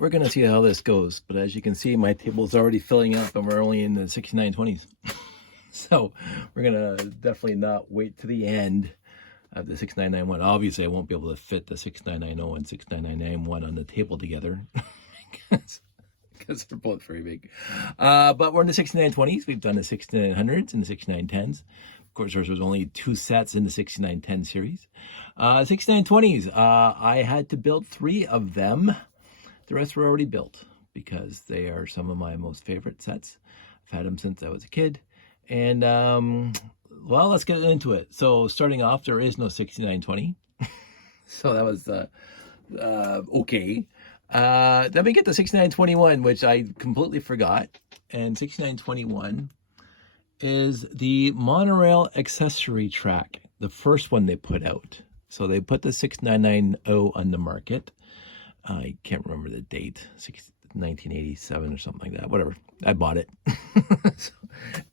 we're going to see how this goes. But as you can see, my table is already filling up and we're only in the 6920s. So we're going to definitely not wait to the end of the 6991. Obviously, I won't be able to fit the 6990 and 6991 on the table together because they're both very big. But we're in the 6920s. We've done the 6900s and the 6910s. Of course, there was only 2 sets in the 6910 series. 6920s, I had to build 3 of them. The rest were already built because they are some of my most favorite sets. I've had them since I was a kid. And, well, let's get into it. So starting off, there is no 6920. So that was okay. Then we get the 6921, which I completely forgot. And 6921 is the monorail accessory track, the first one they put out. So they put the 6990 on the market. I can't remember the date, 1987 or something like that, whatever. I bought it.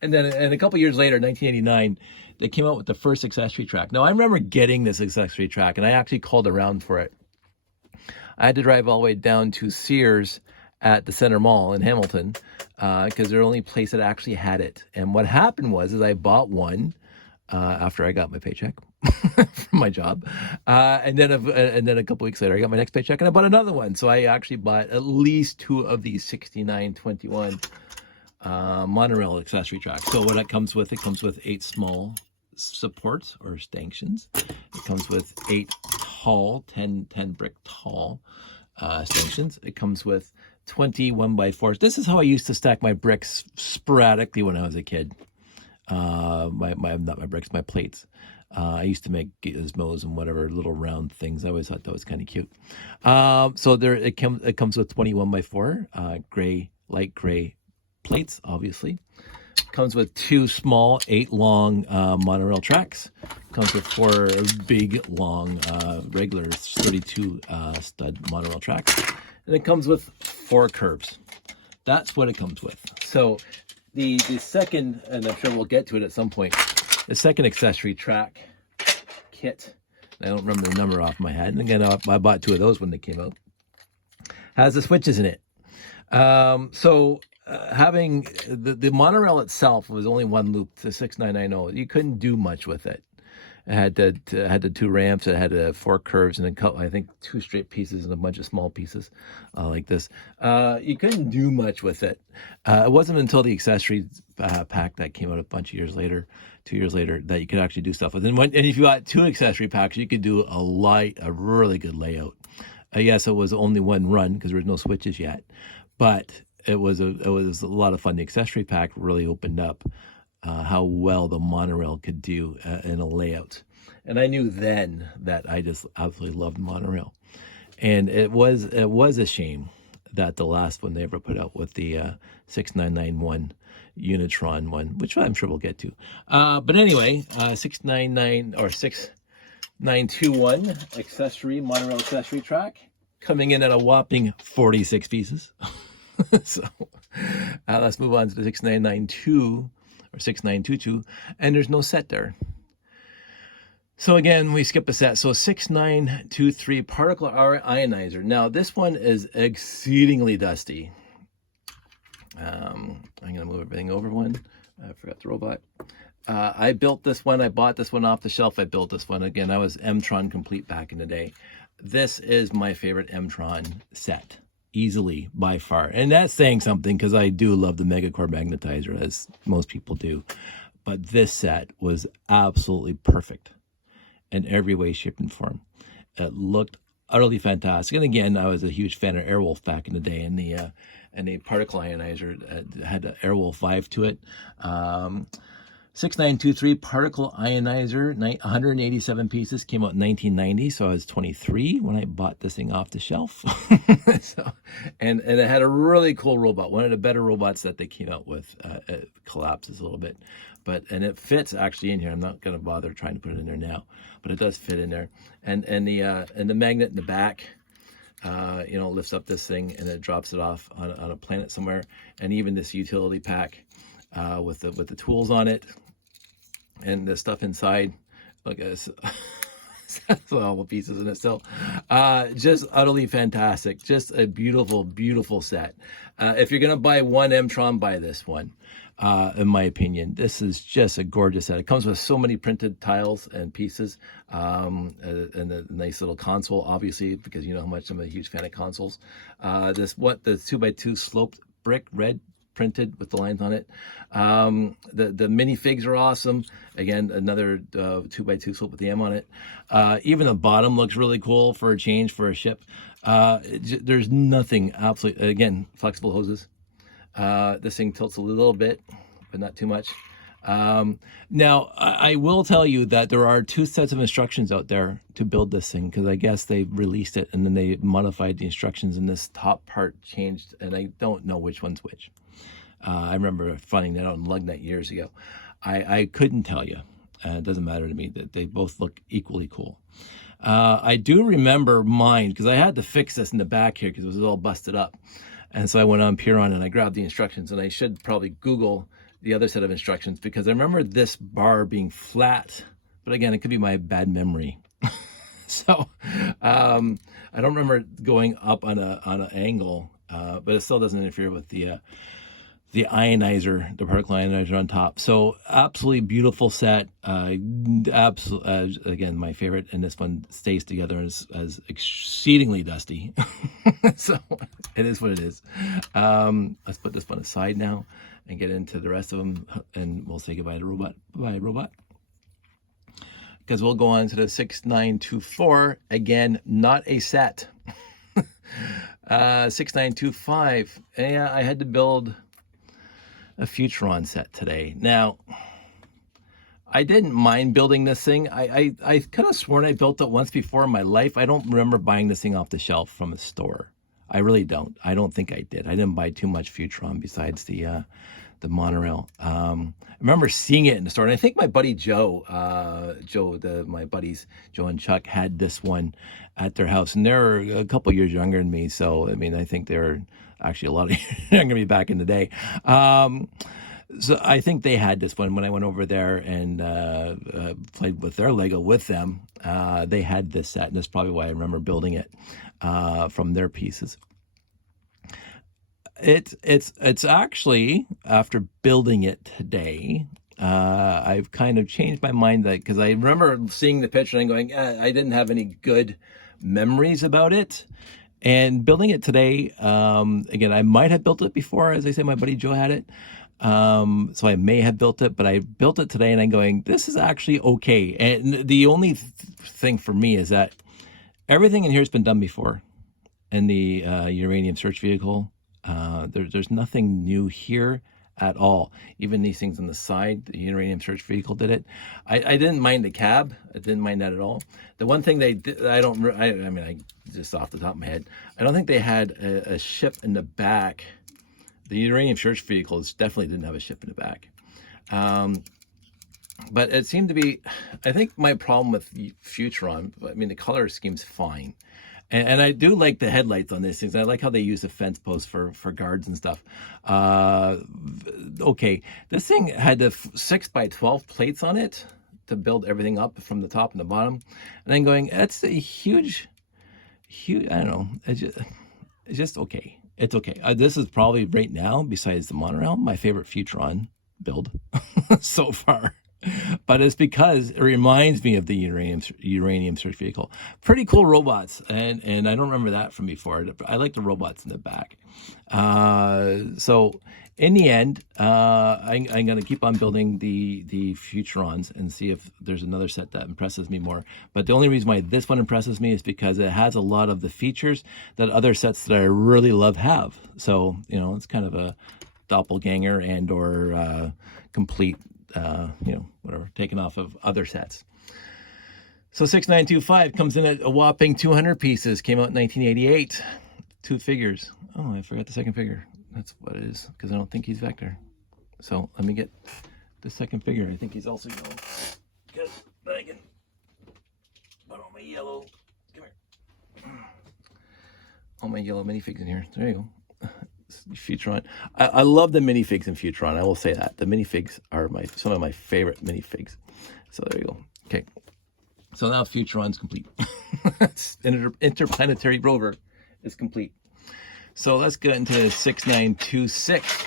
And then a couple years later, 1989, they came out with the first accessory track. Now, I remember getting this accessory track, and I actually called around for it. I had to drive all the way down to Sears at the Center Mall in Hamilton because they're the only place that actually had it. And what happened was I bought one after I got my paycheck from my job. And then a couple weeks later, I got my next paycheck and I bought another one. So I actually bought at least 2 of these 6921 monorail accessory tracks. So what it comes with 8 small supports or stanchions. It comes with 8 tall, 10 brick tall stanchions. It comes with 20 1x4s. This is how I used to stack my bricks sporadically when I was a kid. Not my bricks, my plates. I used to make gizmos and whatever little round things. I always thought that was kind of cute. So there it comes with 21x4 gray, light gray plates, obviously. Comes with 2 small 8 long monorail tracks. Comes with 4 big long regular 32 stud monorail tracks. And it comes with 4 curves. That's what it comes with. So the second, and I'm sure we'll get to it at some point, the second accessory track kit, I don't remember the number off my head, and again, I bought 2 of those when they came out, has the switches in it. Having the monorail itself was only 1 loop, the 6990. You couldn't do much with it. It had the 2 ramps. It had 4 curves and I think 2 straight pieces and a bunch of small pieces like this. You couldn't do much with it. It wasn't until the accessory pack that came out a bunch of years later, 2 years later, that you could actually do stuff with it. And if you got 2 accessory packs, you could do a really good layout. Yes, it was only 1 run because there was no switches yet, but it was a lot of fun. The accessory pack really opened up how well the monorail could do in a layout. And I knew then that I just absolutely loved monorail. And it was a shame that the last one they ever put out with the 6991 Unitron one, which I'm sure we'll get to. But anyway, 699 or 6921 accessory, monorail accessory track, coming in at a whopping 46 pieces. So let's move on to the 6992 or 6922, and there's no set there. So again, we skip a set. So 6923 particle ionizer. Now this one is exceedingly dusty. I'm gonna move everything over one. I forgot the robot. I built this one. I bought this one off the shelf. I built this one. Again, I was M-Tron complete back in the day. This is my favorite M-Tron set. Easily, by far. And that's saying something because I do love the Megacore magnetizer, as most people do. But this set was absolutely perfect in every way, shape, and form. It looked utterly fantastic. And again, I was a huge fan of Airwolf back in the day, and the particle ionizer had an Airwolf vibe to it. 6923 particle ionizer, 187 pieces, came out in 1990, so I was 23 when I bought this thing off the shelf. And it had a really cool robot, one of the better robots that they came out with. It collapses a little bit, and it fits actually in here. I'm not going to bother trying to put it in there now, but it does fit in there. And the magnet in the back, lifts up this thing and it drops it off on a planet somewhere. And even this utility pack with the tools on it. And the stuff inside, look at this. So all the pieces in it still. Just utterly fantastic. Just a beautiful, beautiful set. If you're going to buy one M-Tron, buy this one. In my opinion, this is just a gorgeous set. It comes with so many printed tiles and pieces, and a nice little console, obviously, because you know how much I'm a huge fan of consoles. The 2x2 sloped brick red printed with the lines on it. The minifigs are awesome. Again, another 2x2 slope with the M on it. Even the bottom looks really cool for a change for a ship. There's nothing absolutely, again, flexible hoses. This thing tilts a little bit, but not too much. Now, I will tell you that there are 2 sets of instructions out there to build this thing, because I guess they released it and then they modified the instructions and this top part changed, and I don't know which one's which. I remember finding that out in Lugnut years ago. I couldn't tell you. It doesn't matter to me. That they both look equally cool. I do remember mine, because I had to fix this in the back here because it was all busted up. And so I went on Puron and I grabbed the instructions, and I should probably Google the other set of instructions, because I remember this bar being flat, but again, it could be my bad memory. So I don't remember going up on an angle, but it still doesn't interfere with the ionizer, the particle ionizer on top. So absolutely beautiful set. Again, my favorite, and this one stays together as exceedingly dusty. So it is what it is. Let's put this one aside now and get into the rest of them, and we'll say goodbye to Robot. Bye, Robot. Because we'll go on to the 6924. Again, not a set. 6925. Yeah, I had to build a Futuron set today. Now, I didn't mind building this thing. I could have sworn I built it once before in my life. I don't remember buying this thing off the shelf from a store. I really don't. I don't think I did. I didn't buy too much Futuron besides the monorail. I remember seeing it in the store, and I think my buddy Joe, my buddies Joe and Chuck had this one at their house, and they're a couple years younger than me. So I mean, I think they're actually a lot of younger than me back in the day. So I think they had this one when I went over there and played with their Lego with them. They had this set, and that's probably why I remember building it from their pieces. It's actually, after building it today, I've kind of changed my mind, that because I remember seeing the picture and going, I didn't have any good memories about it. And building it today, again, I might have built it before. As I say, my buddy Joe had it. So I may have built it, but I built it today and I'm going, this is actually okay. And the only thing for me is that everything in here has been done before in the uranium search vehicle. There's nothing new here at all. Even these things on the side, the uranium search vehicle did it. I didn't mind the cab. I didn't mind that at all. The one thing they did, I mean, just off the top of my head, I don't think they had a ship in the back. The uranium search vehicles definitely didn't have a ship in the back. But it seemed to be, I think my problem with Futuron, I mean, the color scheme's fine. And I do like the headlights on these things. I like how they use the fence posts for guards and stuff. Okay, this thing had the 6x12 plates on it to build everything up from the top and the bottom. And I'm going, that's a huge, I don't know. It's just okay. It's okay. This is probably right now, besides the monorail, my favorite Futuron build so far. But it's because it reminds me of the uranium search vehicle. Pretty cool robots, and I don't remember that from before. I like the robots in the back. So in the end, I'm going to keep on building the Futurons and see if there's another set that impresses me more. But the only reason why this one impresses me is because it has a lot of the features that other sets that I really love have. So, you know, it's kind of a doppelganger and or complete, you know, whatever, taken off of other sets. So 6925 comes in at a whopping 200 pieces. Came out in 1988. 2 figures. Oh, I forgot the second figure. That's what it is, because I don't think he's Vector. So let me get the second figure. I think he's also yellow. Because I can put all my yellow. Come here. All my yellow minifigs in here. There you go. Futuron. I love the minifigs in Futuron. I will say that. The minifigs are some of my favorite minifigs. So there you go. Okay. So now Futuron's complete. Interplanetary rover is complete. So let's get into 6926,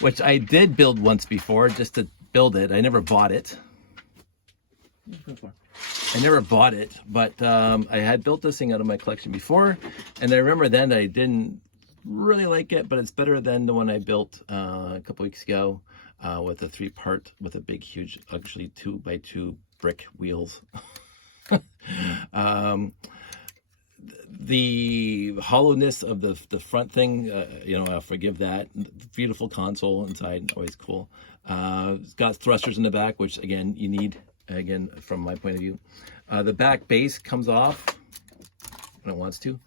which I did build once before, just to build it. I never bought it. I never bought it, but I had built this thing out of my collection before, and I remember then I didn't really like it, but it's better than the one I built a couple weeks ago with a 3-part, with a big, huge, actually 2x2 brick wheels. The hollowness of the front thing, you know, I'll forgive that. Beautiful console inside, always cool. It's got thrusters in the back, which again you need, again from my point of view. The back base comes off when it wants to.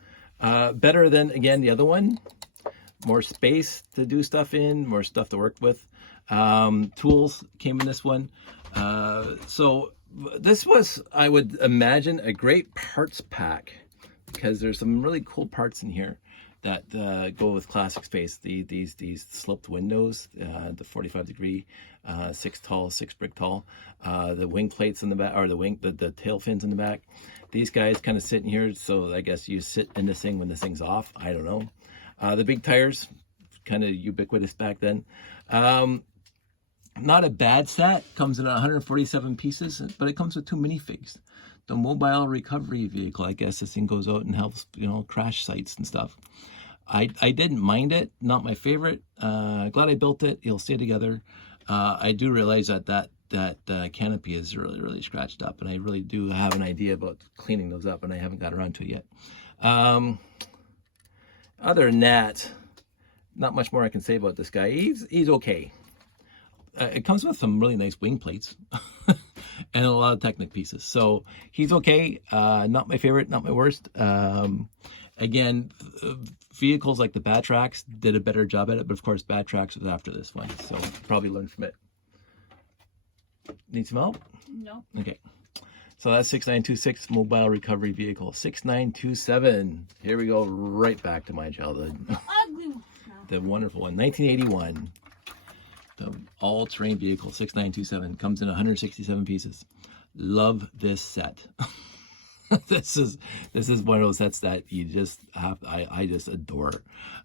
Better than, again, the other one. More space to do stuff in, more stuff to work with. Tools came in this one. So this was, I would imagine, a great parts pack, because there's some really cool parts in here that go with classic space. These sloped windows, the 45-degree, 6 brick tall, the wing plates in the back, or the tail fins in the back. These guys kind of sit in here, so I guess you sit in this thing when this thing's off. I don't know. The big tires, kind of ubiquitous back then. Not a bad set. Comes in 147 pieces, but it comes with 2 minifigs. The mobile recovery vehicle, I guess this thing goes out and helps, you know, crash sites and stuff. I didn't mind it, not my favorite. Glad I built it. It'll stay together. I do realize that canopy is really, really scratched up, and I really do have an idea about cleaning those up, and I haven't got around to it yet. Other than that, not much more I can say about this guy. He's okay. It comes with some really nice wing plates and a lot of Technic pieces. So he's okay. Not my favorite, not my worst. Again, vehicles like the Batrax did a better job at it, but of course Batrax was after this one, so probably learned from it. Need some help? No. Okay. So that's 6926 mobile recovery vehicle. 6927. Here we go, right back to my childhood. Ugly one. No. The wonderful one, 1981. The all-terrain vehicle, 6927, comes in 167 pieces. Love this set. This is one of those sets that you just have, I just adore.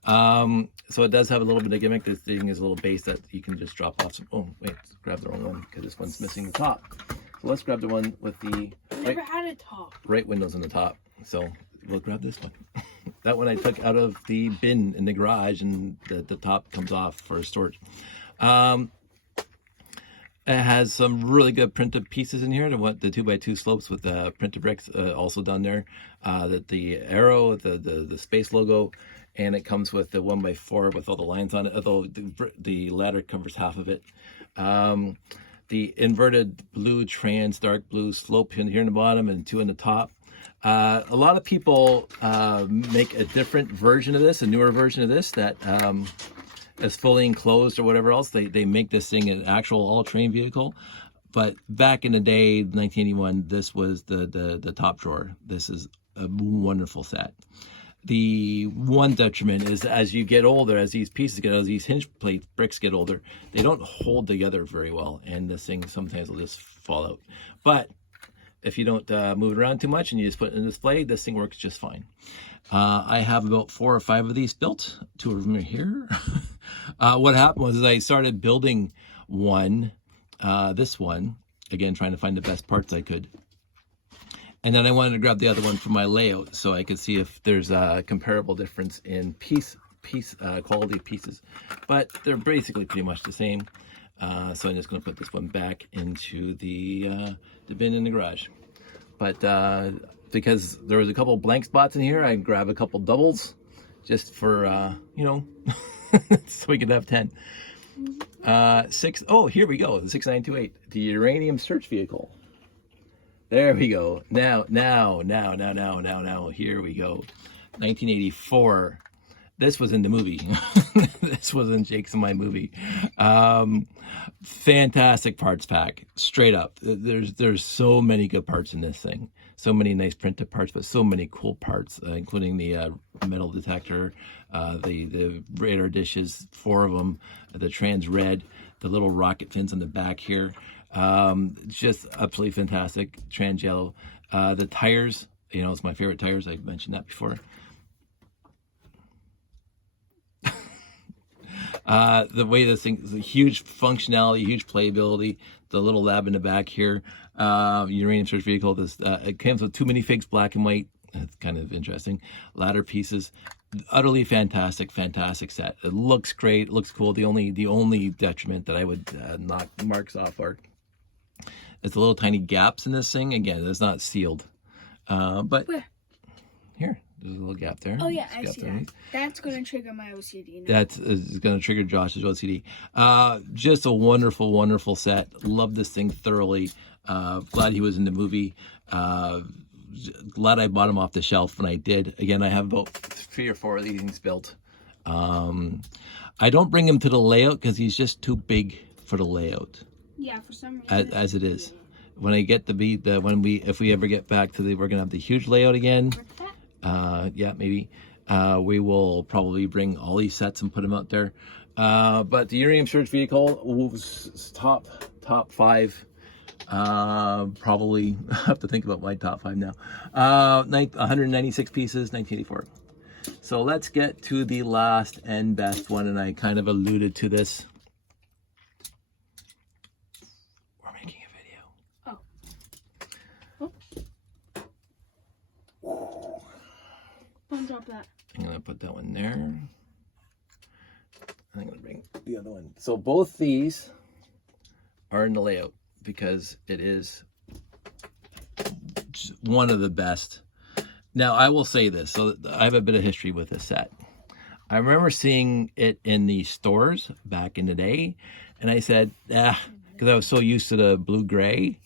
So it does have a little bit of gimmick. This thing is a little base that you can just drop off some. Oh wait, let's grab the wrong one because this one's missing the top. So let's grab the one with the Never had a top. right windows on the top. So we'll grab this one. That one I took out of the bin in the garage, and the top comes off for storage. It has some really good printed pieces in here. The 2x2 slopes with the printed bricks also down there. The arrow, the space logo, and it comes with the 1x4 with all the lines on it. Although the ladder covers half of it. The inverted blue trans dark blue slope in here in the bottom and 2 in the top. A lot of people make a different version of this, a newer version of this that. As fully enclosed or whatever else. They make this thing an actual all-terrain vehicle. But back in the day, 1981, this was the top drawer. This is a wonderful set. The one detriment is as you get older, as these pieces get, as these hinge plate bricks get older, they don't hold together very well, and this thing sometimes will just fall out. But if you don't move it around too much and you just put it in display, this thing works just fine. I have about 4 or 5 of these built. 2 of them are here. What happened was I started building one, this one, again, trying to find the best parts I could. And then I wanted to grab the other one for my layout so I could see if there's a comparable difference in quality of pieces. But they're basically pretty much the same. So I'm just going to put this one back into the bin in the garage. But because there was a couple blank spots in here, I grabbed a couple doubles just for, you know, so we could have 10. Oh, here we go, the 6928, the uranium search vehicle. There we go. Now, here we go. 1984. This was in the movie. This was in Jake's and my movie. Fantastic parts pack, straight up. There's so many good parts in this thing. So many nice printed parts, but so many cool parts, including the metal detector, the radar dishes, 4 of them, the trans red, the little rocket fins on the back here. Just absolutely fantastic. Trans yellow. The tires, it's my favorite tires. I've mentioned that before. The way this thing is a huge functionality, huge playability. The little lab in the back here, uranium search vehicle. This it comes with 2 minifigs, black and white. It's kind of interesting. Ladder pieces, utterly fantastic set. It looks great, it looks cool. The only detriment that I would knock marks off are is the little tiny gaps in this thing. Again, it's not sealed, but Where? Here. There's a little gap there. Oh yeah, I see that. That's going to trigger my OCD now. That is going to trigger Josh's OCD. Just a wonderful set. Love this thing thoroughly. Glad he was in the movie. Glad I bought him off the shelf when I did. Again, I have about 3 or 4 of these things built. I don't bring him to the layout because he's just too big for the layout. Yeah, for some reason. As it is. When I get if we ever get back to we're going to have the huge layout again. Yeah, maybe. We will probably bring all these sets and put them out there. But the uranium search vehicle was top 5. Probably have to think about my top 5 now. 196 pieces, 1984. So let's get to the last and best one, and I kind of alluded to this. We're making a video. Don't drop that. I'm gonna put that one there. I'm gonna bring the other one. So both these are in the layout because it is one of the best. Now I will say this, so I have a bit of history with this set. I remember seeing it in the stores back in the day, and I said, because I was so used to the blue-gray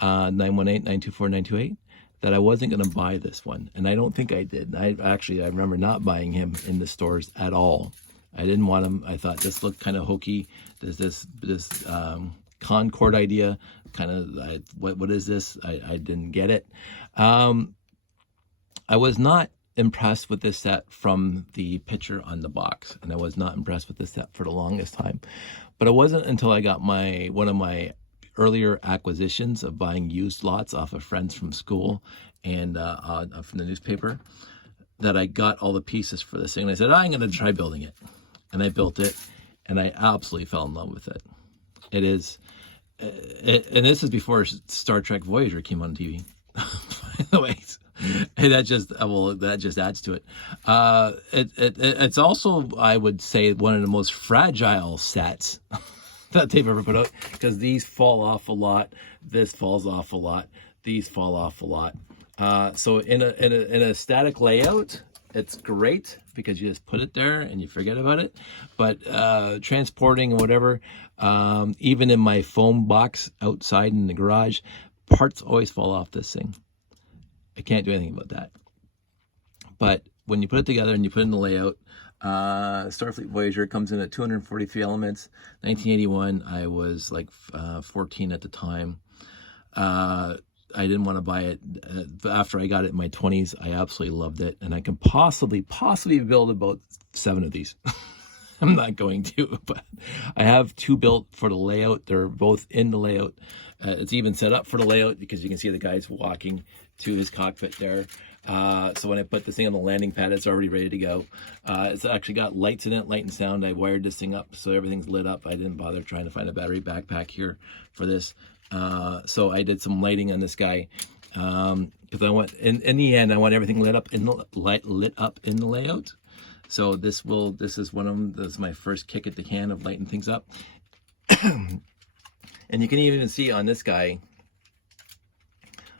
918, 924, 928, that I wasn't going to buy this one, and I don't think I did. I remember not buying him in the stores at all. I didn't want him. I thought this looked kind of hokey. There's this Concord idea, kind of what is this? I didn't get it. I was not impressed with this set from the picture on the box, and I was not impressed with this set for the longest time. But it wasn't until I got one of my earlier acquisitions of buying used lots off of friends from school and from the newspaper that I got all the pieces for this thing. And I said, I'm going to try building it. And I built it, and I absolutely fell in love with it. It is, and this is before Star Trek Voyager came on TV. By the way, and that just adds to it. It's also, I would say, one of the most fragile sets that they've ever put out, because these fall off a lot. This falls off a lot. These fall off a lot. So in a static layout, it's great because you just put it there and you forget about it. But transporting and whatever, even in my foam box outside in the garage, parts always fall off this thing. I can't do anything about that. But when you put it together and you put it in the layout, Starfleet Voyager comes in at 243 elements. 1981, I was like 14 at the time. I didn't want to buy it. After I got it in my 20s, I absolutely loved it. And I can possibly build about 7 of these. I'm not going to, but I have 2 built for the layout. They're both in the layout. It's even set up for the layout because you can see the guys walking to his cockpit there. So when I put this thing on the landing pad, it's already ready to go. It's actually got lights in it, light and sound. I wired this thing up so everything's lit up. I didn't bother trying to find a battery backpack here for this. So I did some lighting on this guy because I want, in the end, I want everything lit up in the layout. So this is one of them. This is my first kick at the can of lighting things up. And you can even see on this guy,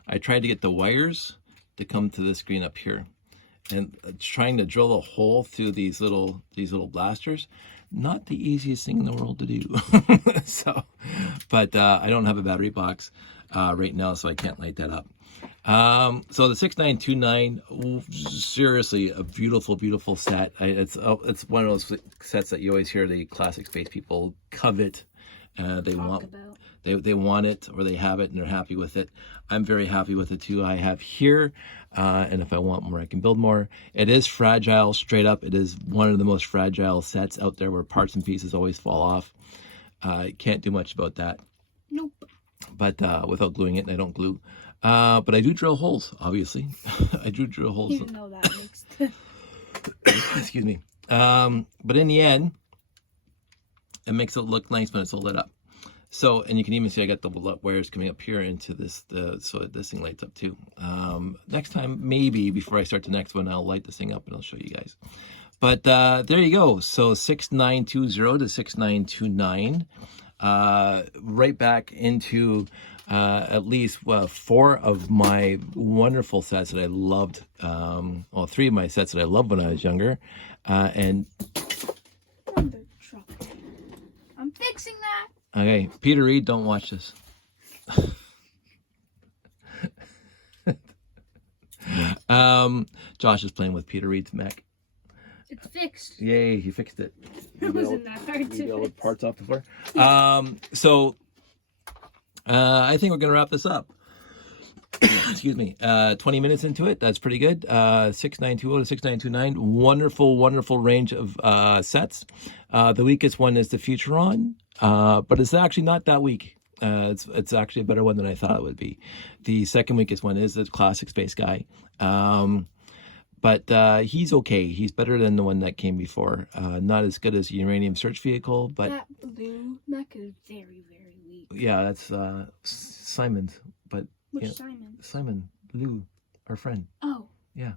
I tried to get the wires to come to this screen up here, and trying to drill a hole through these little blasters, not the easiest thing in the world to do. So, but I don't have a battery box right now, so I can't light that up. So the 6929, seriously a beautiful set. It's one of those sets that you always hear the classic space people covet. They want it, or they have it and they're happy with it. I'm very happy with it too. I have here, and if I want more, I can build more. It is fragile, straight up. It is one of the most fragile sets out there where parts and pieces always fall off. Can't do much about that. Nope. But without gluing it, and I don't glue. But I do drill holes, obviously. I do drill holes. Even though that makes Excuse me. But in the end, it makes it look nice when it's all lit up. So, and you can even see I got the wires coming up here into this, so this thing lights up too. Next time, maybe before I start the next one, I'll light this thing up and I'll show you guys. But there you go. So 6920 to 6929. Right back into at least 4 of my wonderful sets that I loved. Well, 3 of my sets that I loved when I was younger. And I'm fixing that. okay, Peter Reed, don't watch this. Josh is playing with Peter Reed's mech. It's fixed. Yay, he fixed it. It wasn't that hard to all the fix. parts off the floor. So I think we're gonna wrap this up. Excuse me. 20 minutes into it. That's pretty good. 6920 to 6929. Wonderful range of sets. The weakest one is the Futuron, but it's actually not that weak. It's actually a better one than I thought it would be. The second weakest one is the Classic Space Guy. But he's okay. He's better than the one that came before. Not as good as Uranium Search Vehicle, but That blue mech is very weak. yeah, that's Simon's. But Which yeah, Simon, Lou, our friend. Oh. Yeah.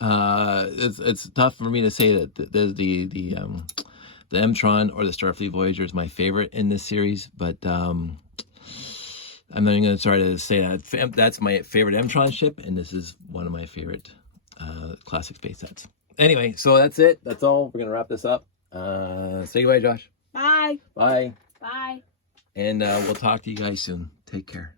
It's tough for me to say that the M-Tron or the Starfleet Voyager is my favorite in this series, but I'm not even going to try to say that. That's my favorite M-Tron ship, and this is one of my favorite classic space sets. Anyway, so that's it. That's all. We're going to wrap this up. Say goodbye, Josh. Bye. Bye. Bye. And we'll talk to you guys soon. Take care.